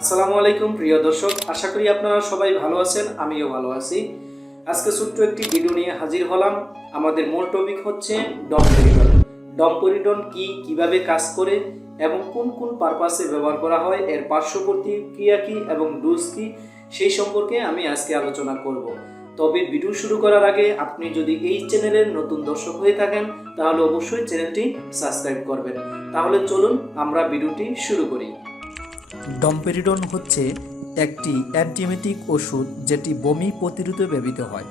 আসসালামু আলাইকুম, প্রিয় দর্শক। আশা করি আপনারা সবাই ভালো আছেন, আমিও ভালো আছি। আজকে ছোট্ট একটি ভিডিও নিয়ে হাজির হলাম। আমাদের মূল টপিক হচ্ছে ডম্পেরিডন ডম্পেরিডন কি, কীভাবে কাজ করে এবং কোন কোন পারপাসে ব্যবহার করা হয়, এর পার্শ্ব প্রতিক্রিয়া কি এবং ডোজ কি, সেই সম্পর্কে আমি আজকে আলোচনা করব। তবে ভিডিও শুরু করার আগে আপনি যদি এই চ্যানেলের নতুন দর্শক হয়ে থাকেন, তাহলে অবশ্যই চ্যানেলটি সাবস্ক্রাইব করবেন। তাহলে চলুন আমরা ভিডিওটি শুরু করি। ডম্পেরিডন হচ্ছে একটি অ্যান্টিমেটিক ওষুধ যেটি বমি প্রতিরোধে ব্যবহৃত হয়।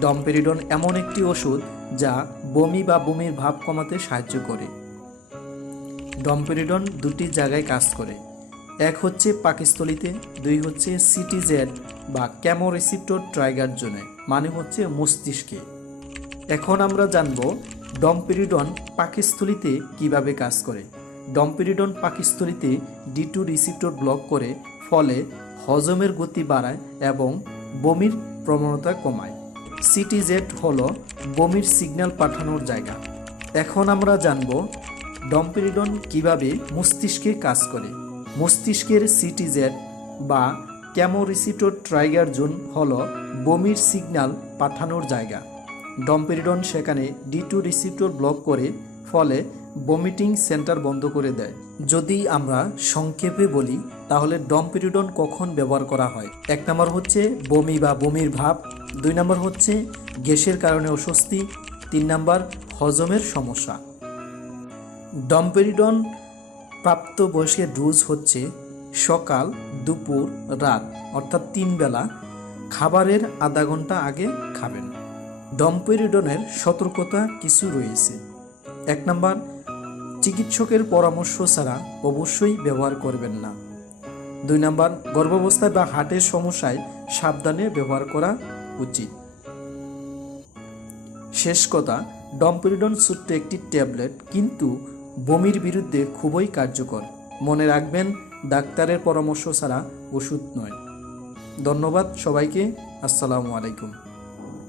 ডম্পেরিডন এমন একটি ওষুধ যা বমি বা বমির ভাব কমাতে সাহায্য করে। ডম্পেরিডন দুটি জায়গায় কাজ করে। এক হচ্ছে পাকিস্থলিতে, দুই হচ্ছে সিটিজেড বা ক্যামোরেসিপ্টর ট্রাইগার জোনে মানে হচ্ছে মস্তিষ্কে। এখন আমরা জানব ডম্পেরিডন পাকিস্থলিতে কীভাবে কাজ করে। ডম্পেরিডন পাকিস্থলিতে ডি টু রিসিপ্টর ব্লক করে, ফলে হজমের গতি বাড়ায় এবং বমির প্রবণতা কমায়। সিটিজেড হল বমির সিগন্যাল পাঠানোর জায়গা। এখন আমরা জানব ডম্পেরিডন কীভাবে মস্তিষ্কে কাজ করে। মস্তিষ্কের সিটিজেড বা ক্যামোরিসিটোর ট্রাইগার জোন হল বমির সিগন্যাল পাঠানোর জায়গা। ডম্পেরিডন সেখানে ডি টু রিসিপ্টর ব্লক করে, ফলে বমিটিং সেন্টার বন্ধ করে দেয়। যদি আমরা সংক্ষেপে বলি, তাহলে ডম্পেরিডন কখন ব্যবহার করা হয়? এক নম্বর হচ্ছে বমি বা বমির ভাব, দুই নম্বর হচ্ছে গ্যাসের কারণে অস্বস্তি, তিন নম্বর হজমের সমস্যা। ডম্পেরিডন প্রাপ্তবয়স্কের ডোজ হচ্ছে সকাল, দুপুর, রাত, অর্থাৎ তিন বেলা, খাবারের আধা ঘণ্টা আগে খাবেন। ডম্পেরিডনের সতর্কতা কিছু রয়েছে। এক নম্বর চিকিৎসকের পরামর্শ ছাড়া অবশ্যই ব্যবহার করবেন না। দুই নম্বর, গর্ভাবস্থায় বা হার্টের সমস্যায় সাবধানে ব্যবহার করা উচিত। শেষ কথা, ডম্পেরিডন ছোট্ট একটি ট্যাবলেট কিন্তু বমির বিরুদ্ধে খুবই কার্যকর। মনে রাখবেন, ডাক্তারের পরামর্শ ছাড়া ওষুধ নয়। ধন্যবাদ সবাইকে, আসসালামু আলাইকুম।